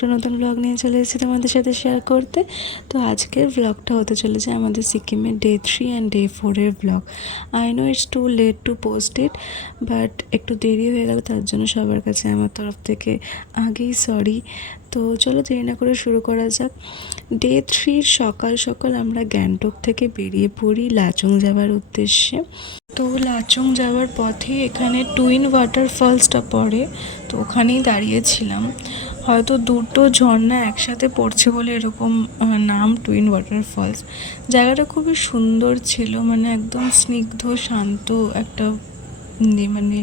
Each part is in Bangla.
একটা নতুন ব্লগ নিয়ে চলে এসেছি তোমাদের সাথে শেয়ার করতে। তো আজকের ব্লগটা হতে চলেছে আমাদের সিকিমের ডে 3 অ্যান্ড ডে 4-এর blog. I know it's too late to post it, but একটু দেরি হয়ে গেল, তার জন্য সবার কাছে আমার তরফ থেকে আগেই সরি। তো চলো দেরি না করে শুরু করা যাক। ডে 3 সকাল সকাল আমরা গ্যাংটক থেকে বেরিয়ে পড়ি লাচুং যাওয়ার উদ্দেশ্যে। তো লাচুং যাওয়ার পথে এখানে টুইন ওয়াটারফলসটা পড়ে, তো ওখানেই দাঁড়িয়েছিলাম। হয়তো দুটো ঝর্ণা একসাথে পড়ছে বলে এরকম নাম টুইন ওয়াটারফলস। জায়গাটা খুবই সুন্দর ছিল, মানে একদম স্নিগ্ধ শান্ত একটা মানে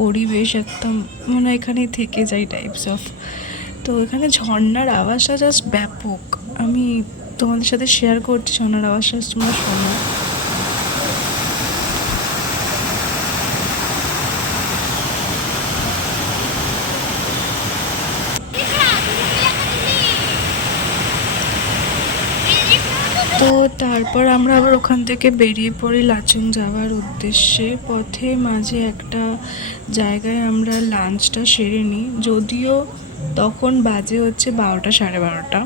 পরিবেশ, একদম মনে এখানেই থেকে যাই টাইপস অফ। তো এখানে ঝর্ণার আওয়াজটা জাস্ট ব্যাপক। আমি তোমাদের সাথে শেয়ার করছি, ঝর্ণার আওয়াজটা তোমরা শোনো। তো তারপর আমরা আবার ওখান থেকে বেরিয়ে পড়ি লাচুং যাওয়ার উদ্দেশ্যে। পথে মাঝে একটা জায়গায় আমরা লাঞ্চটা সেরে নিই, যদিও তখন বাজে হচ্ছে 12টা 12:30,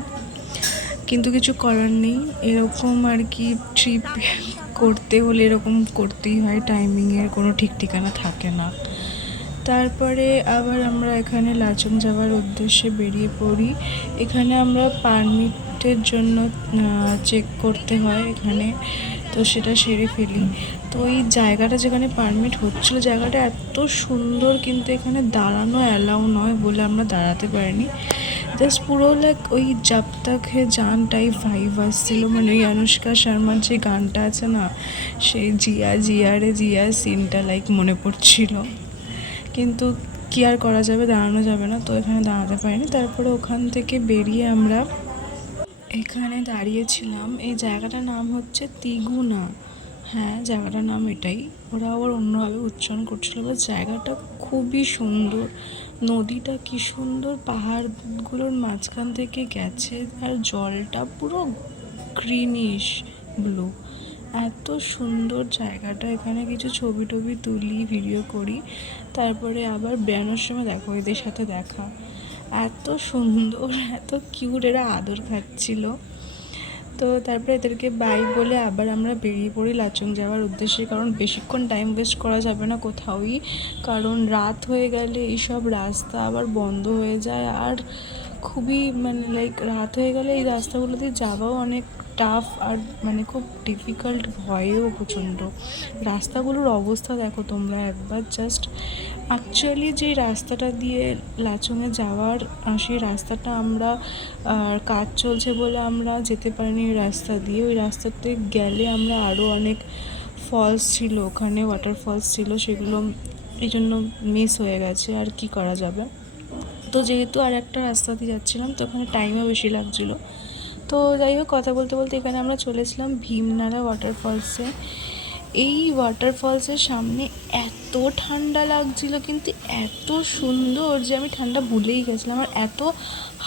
কিন্তু কিছু করার নেই, এরকম আর কি। ট্রিপ করতে হলে এরকম করতেই হয়, টাইমিংয়ের কোনো ঠিক ঠিকানা থাকে না। তারপরে আবার আমরা এখানে লাচুং যাওয়ার উদ্দেশ্যে বেরিয়ে পড়ি। এখানে আমরা পারমিটের জন্য চেক করতে হয় এখানে, তো সেটা সেরে ফেলি। তো এই জায়গাটা যেখানে পারমিট হচ্ছিলো, জায়গাটা এত সুন্দর, কিন্তু এখানে দাঁড়ানো অ্যালাউ নয় বলে আমরা দাঁড়াতে পারিনি। জাস্ট পুরো লাইক ওই জব তক হে জান টাইপ ভাইব আসছিলো, মানে ওই অনুষ্কা শর্মার যে গানটা আছে না, সেই জিয়া জিয়া রে জিয়া সিনটা লাইক মনে পড়ছিল। কিন্তু কি আর করা যাবে, দাঁড়ানো যাবে না, তো এখানে দাঁড়াতে পারিনি। তারপরে ওখান থেকে বেরিয়ে আমরা এখানে দাঁড়িয়েছিলাম। এই জায়গাটার নাম হচ্ছে তিগুনা। হ্যাঁ, জায়গাটার নাম এটাই, ওরা আবার অন্যভাবে উচ্চারণ করছিল। বা জায়গাটা খুবই সুন্দর, নদীটা কি সুন্দর পাহাড়গুলোর মাঝখান থেকে গেছে, আর জলটা পুরো গ্রিনিশ ব্লু, এত সুন্দর জায়গাটা। এখানে কিছু ছবি টবি তুলি, ভিডিও করি। তারপরে আবার বেরোনোর সময় দেখো এদের সাথে দেখা, এত সুন্দর, এত কিউট, এরা আদর খাচ্ছিল। তো তারপরে এদেরকে বাই বলে আবার আমরা বেরিয়ে পড়ি লাচুং যাওয়ার উদ্দেশ্যে, কারণ বেশিক্ষণ টাইম ওয়েস্ট করা যাবে না কোথাওই, কারণ রাত হয়ে গেলে এইসব রাস্তা আবার বন্ধ হয়ে যায়। আর খুবই মানে লাইক রাত হয়ে গেলে এই রাস্তাগুলোতে যাওয়াও অনেক টাফ, আর মানে খুব ডিফিকাল্ট, ভয়েও প্রচণ্ড। রাস্তাগুলোর অবস্থা দেখো তোমরা একবার, জাস্ট অ্যাকচুয়ালি যে রাস্তাটা দিয়ে লাচুংয়ে যাওয়ার, সেই রাস্তাটা আমরা কাজ চলছে বলে আমরা যেতে পারিনি ওই রাস্তা দিয়ে। ওই রাস্তাতে গেলে আমরা আরও অনেক ফলস ছিল ওখানে, ওয়াটারফলস ছিল, সেগুলো এই জন্য মিস হয়ে গেছে, আর কি করা যাবে। তো যেহেতু আর একটা রাস্তা দিয়ে যাচ্ছিলাম, তো ওখানে টাইমও বেশি লাগছিলো। তো যাই হোক, কথা বলতে বলতে এখানে আমরা চলেছিলাম ভীমনালা ওয়াটারফলসে। এই ওয়াটারফলসের সামনে এত ঠান্ডা লাগছিল, কিন্তু এত সুন্দর যে আমি ঠান্ডা ভুলেই গেছিলাম। আর এত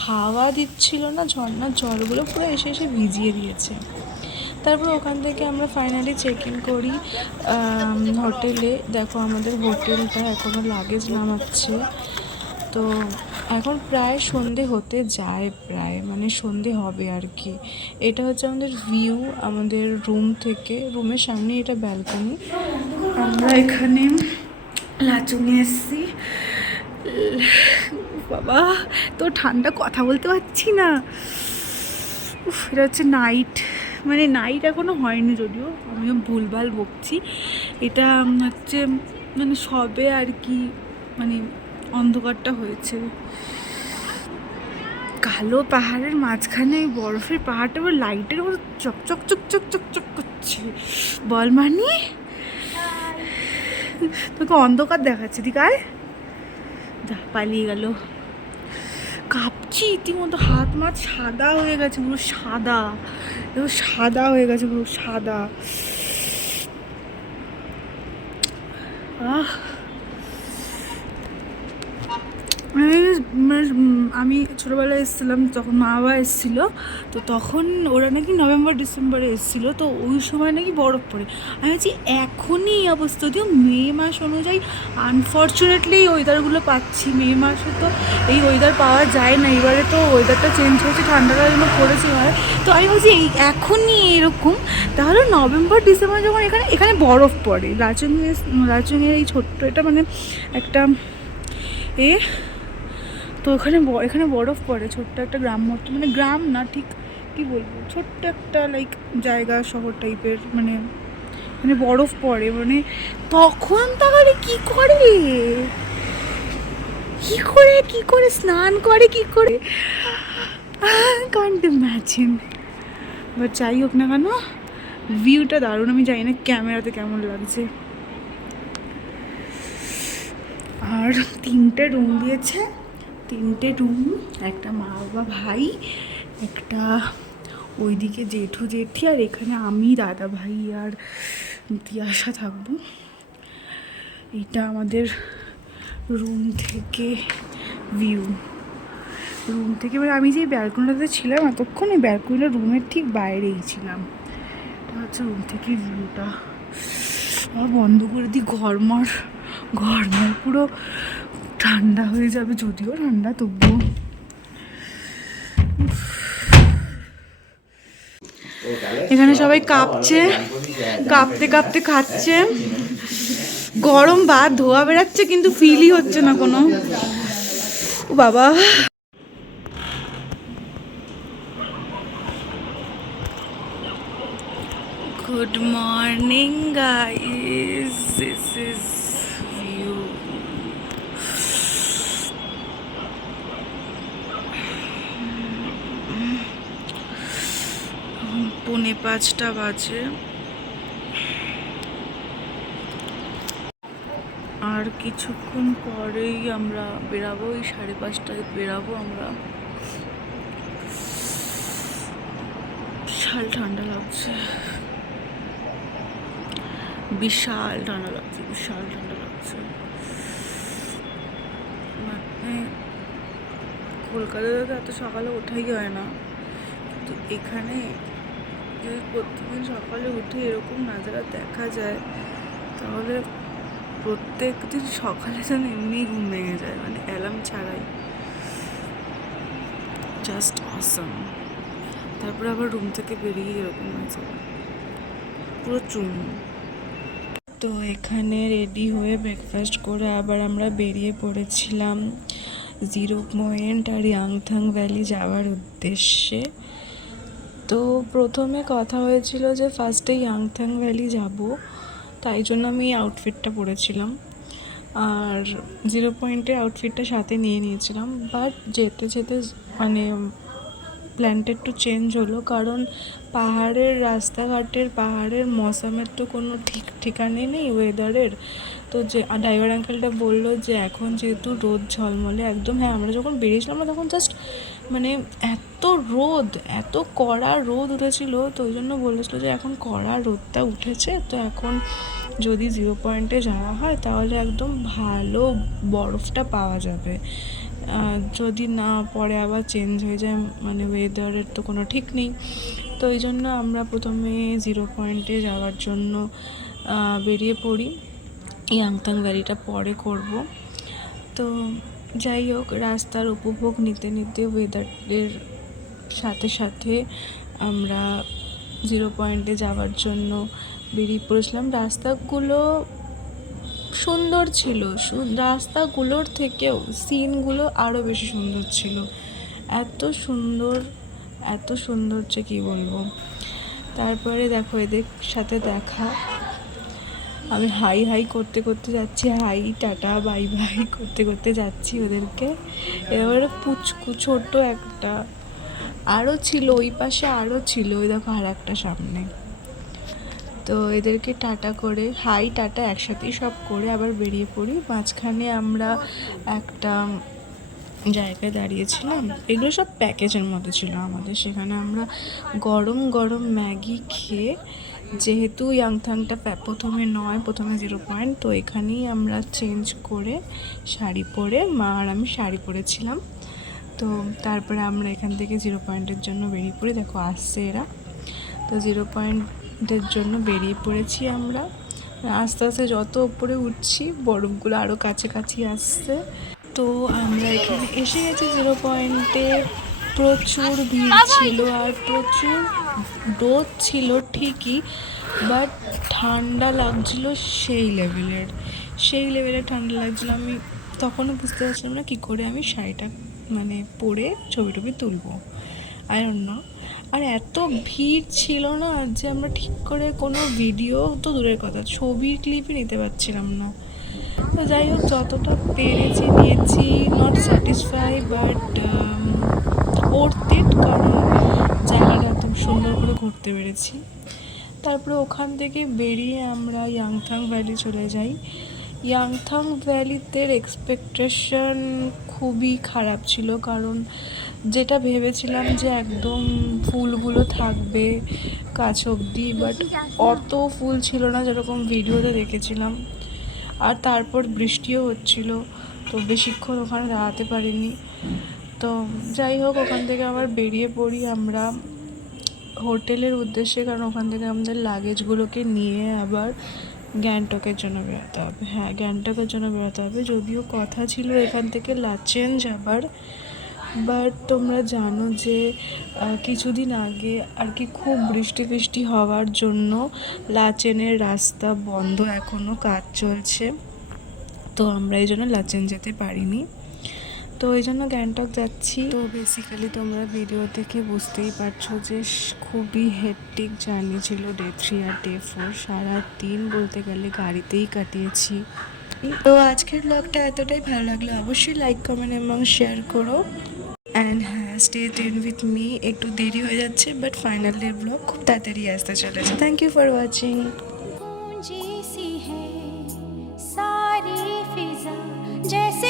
হাওয়া দিচ্ছিল না, ঝর্ণার জলগুলো পুরো এসে এসে ভিজিয়ে দিয়েছে। তারপর ওখান থেকে আমরা ফাইনালি চেক ইন করি হোটেলে। দেখো আমাদের হোটেলটা এখনও লাগেজ নামাচ্ছে। তো এখন প্রায় সন্ধে হতে যায়, প্রায় মানে সন্ধে হবে আর কি। এটা হচ্ছে আমাদের ভিউ আমাদের রুম থেকে, রুমের সামনে এটা ব্যালকনি। আমরা এখানে লাচুংয়ে এসেছি। বাবা, তো ঠান্ডা, কথা বলতে পারছি না। এটা হচ্ছে নাইট, মানে নাইট এখনও হয়নি, যদিও আমিও ভুলভাল বকছি। এটা হচ্ছে মানে সবে আর কি, মানে অন্ধকারটা হয়েছে। কালো পাহাড়ের মাঝখানে বরফের পাহাড়টা আবার লাইটের মতো চকচক চকচক চকচক করছে। বল মানি, তোকে অন্ধকার দেখাচ্ছে, ঠিক আছে? যা, পালিয়ে গেল। কাঁপছি ইতিমধ্যে, হাত মাত সাদা হয়ে গেছে, পুরো সাদা, পুরো সাদা হয়ে গেছে, পুরো সাদা। আমি ছোটোবেলায় এসেছিলাম, তখন মা বাবা এসেছিলো, তো তখন ওরা নাকি নভেম্বর ডিসেম্বরে এসেছিলো, তো ওই সময় নাকি বরফ পড়ে। আমি বলছি এখনই এই অবস্থা, যদিও মে মাস অনুযায়ী আনফর্চুনেটলি এই ওয়েদারগুলো পাচ্ছি। মে মাসে তো এই ওয়েদার পাওয়া যায় না, এবারে তো ওয়েদারটা চেঞ্জ হয়েছে, ঠান্ডাটা যেন পড়েছে হয়। তো আমি ভাবছি এই এখনই এরকম, তাহলে নভেম্বর ডিসেম্বর যখন এখানে এখানে বরফ পড়ে। লাচুংয়ের এই ছোট্ট এটা মানে একটা তো এখানে বরফ পড়ে, ছোট্ট একটা গ্রাম মতো, মানে গ্রাম না ঠিক কি বলবো, ছোট্ট একটা লাইক জায়গা, শহর টাইপের, মানে মানে বরফ পড়ে, মানে তখন তাহলে কি করে স্নান করে কি করে, কান্ট ইম্যাজিন। বাট যাই হোক না কেন, ভিউটা দারুণ। আমি জানি না ক্যামেরাতে কেমন লাগছে। আর 3টে রুম দিয়েছে, 3টে রুম, একটা মা বাবা ভাই, একটা ওইদিকে জেঠু জেঠি, আর এখানে আমি দাদা ভাই আর তিয়াশা থাকবো। এটা আমাদের রুম থেকে ভিউ, রুম থেকে মানে আমি যে ব্যালকনিটাতে ছিলাম এতক্ষণ, এই ব্যালকনিটা রুমের ঠিক বাইরেই ছিলাম। এটা হচ্ছে রুম থেকে ভিউটা। আর বন্ধ করে দিই, ঘরমার পুরো ঠান্ডা হয়ে যাবে, যদিও ঠান্ডা তবুও। এখানে সবাই কাঁপছে, কাঁপতে কাঁপতে খাচ্ছে। গরম ভাত ধোয়া বেড়াচ্ছে, কিন্তু ফিলই হচ্ছে না কোনো। ও বাবা, good morning guys, this is view. 4:45 বাজে, আর কিছুক্ষণ পরেই আমরা বেরাবো, ওই 5:30টায় বেরাবো আমরা। বিশাল ঠান্ডা লাগছে, বিশাল ঠান্ডা লাগছে, বিশাল ঠান্ডা লাগছে। মানে কলকাতাতে তো এত সকালে ওঠাই হয় না, কিন্তু এখানে যদি প্রত্যেকদিন সকালে উঠে এরকম নাজারা দেখা যায়, তাহলে প্রত্যেক দিন সকালে যেন এমনি ঘুম ভেঙে যায়, মানে অ্যালার্ম ছাড়াই। Just awesome. তারপরে আবার রুম থেকে বেরিয়ে এরকম হয়েছে, পুরো চুমু। তো এখানে রেডি হয়ে ব্রেকফাস্ট করে আবার আমরা বেরিয়ে পড়েছিলাম জিরো পয়েন্ট আর ইয়াংথাং ভ্যালি যাওয়ার উদ্দেশ্যে। তো প্রথমে কথা হয়েছিল যে ফার্স্টে ইয়াংথাং ভ্যালি যাব, তাই জন্য আমি আউটফিটটা পরেছিলাম, আর জিরো পয়েন্টের আউটফিটটা সাথে নিয়ে নিয়েছিলাম। বাট যেতে যেতে মানে প্ল্যানটা একটু চেঞ্জ হলো, কারণ পাহাড়ের রাস্তাঘাটের, পাহাড়ের মৌসুমের তো কোনো ঠিকানে নেই ওয়েদারের। তো যে ড্রাইভার আঙ্কেলটা বললো যে এখন যেহেতু রোদ ঝলমলে একদম, হ্যাঁ আমরা যখন বেরিয়েছিলাম না তখন জাস্ট মানে এত রোদ, এত কড়া রোদ উঠেছিল, তো ওই জন্য বলেছিল যে এখন কড়া রোদটা উঠেছে, তো এখন যদি জিরো পয়েন্টে যাওয়া হয় তাহলে একদম ভালো বরফটা পাওয়া যাবে। যদি না পরে আবার চেঞ্জ হয়ে যায়, মানে ওয়েদারের তো কোনো ঠিক নেই। তো এই জন্য আমরা প্রথমে জিরো পয়েন্টে যাওয়ার জন্য বেরিয়ে পড়ি, ইয়াংথাং ভ্যালিটা পরে করব। তো যাই হোক, রাস্তার উপভোগ নিতে নিতে ওয়েদারের সাথে সাথে আমরা জিরো পয়েন্টে যাওয়ার জন্য বেরিয়ে পড়েছিলাম। রাস্তাগুলো সুন্দর ছিল, রাস্তাগুলোর থেকেও সিনগুলো আরও বেশি সুন্দর ছিল, এত সুন্দর, এত সুন্দর যে কী বলবো। তারপরে দেখো এদের সাথে দেখা, আমি হাই হাই করতে করতে যাচ্ছি, হাই টাটা বাই বাই করতে করতে যাচ্ছি ওদেরকে। এবারে পুচকু ছোট একটা আরও ছিল, ওই পাশে আরও ছিল, ওই দেখো আর একটা সামনে। তো এদেরকে টাটা করে, হাই টাটা একসাথেই সব করে আবার বেরিয়ে পড়ি। মাঝখানে আমরা একটা জায়গায় দাঁড়িয়েছিলাম, এগুলো সব প্যাকেজের মধ্যে ছিল আমাদের, সেখানে আমরা গরম গরম ম্যাগি খেয়ে যেহেতু ইয়াংথাংটা প্রথমে নয়, প্রথমে 0 পয়েন্ট, তো এখানেই আমরা চেঞ্জ করে শাড়ি পরে, মা আর আমি শাড়ি পরেছিলাম। তো তারপরে আমরা এখান থেকে 0 পয়েন্টের জন্য বেরিয়ে পড়ি। দেখো আসছে এরা। তো 0 পয়েন্টের জন্য বেরিয়ে পড়েছি আমরা। আস্তে আস্তে যত উপরে উঠছি বরফগুলো আরও কাছাকাছি আসছে। তো আমরা এখানে এসে গেছি 0 পয়েন্টে। প্রচুর ভিড় ছিল আর প্রচুর রোদ ছিল ঠিকই, বাট ঠান্ডা লাগছিল সেই লেভেলের ঠান্ডা লাগছিল। আমি তখনও বুঝতে পারছিলাম না কী করে আমি শাড়িটা মানে পরে ছবি টবি তুলবো, আই ডোন্ট নো। আর এত ভিড় ছিল না যে আমরা ঠিক করে কোনো ভিডিও তো দূরের কথা, ছবির ক্লিপই নিতে পারছিলাম না। তো যাই হোক, যতটা পেরেছি নিয়েছি। Not satisfy, but worth it, কারণ জায়গাটা এত সুন্দর করে ঘুরতে পেরেছি। তারপরে ওখান থেকে বেরিয়ে আমরা ইয়াংথাং ভ্যালি চলে যাই। ইয়াংথাং ভ্যালিতে এক্সপেকটেশন খুবই খারাপ ছিল, কারণ যেটা ভেবেছিলাম যে একদম ফুলগুলো থাকবে কাছ অবধি, বাট অত ফুল ছিল না যেরকম ভিডিওতে দেখেছিলাম। আর তারপর বৃষ্টিও হচ্ছিল, তো বেশিক্ষণ ওখানে দাঁড়াতে পারিনি। তো যাই হোক, ওখান থেকে আবার বেরিয়ে পড়ি আমরা হোটেলের উদ্দেশ্যে, কারণ ওখান থেকে আমাদের লাগেজগুলোকে নিয়ে আবার গ্যাংটকের জন্য বেরোতে হবে। হ্যাঁ, গ্যাংটকের জন্য বেরোতে হবে। যদিও কথা ছিল এখান থেকে লাচেন যাবার, বাট তোমরা জানো যে কিছুদিন আগে আর কি খুব বৃষ্টি হওয়ার জন্য লাচেনের রাস্তা বন্ধ, এখনও কাজ চলছে। তো আমরা এই জন্য লাচেন যেতে পারিনি, তো এই জন্য গ্যাংটক যাচ্ছি। তো বেসিক্যালি তোমরা ভিডিও দেখে বুঝতেই পারছো যে খুবই হেক্টিক জার্নি ছিল। ডে 3 আর ডে 4 সারাদিন বলতে গেলে গাড়িতেই কাটিয়েছি। তো আজকের ব্লগটা এতটাই ভালো লাগলো, অবশ্যই লাইক, কমেন্ট এবং শেয়ার করো। অ্যান্ড হ্যাঁ, স্টে টিউন উইথ মি। একটু দেরি হয়ে যাচ্ছে, বাট ফাইনালি ব্লগ খুব তাড়াতাড়ি আসতে চলেছে। Thank you for watching. जैसे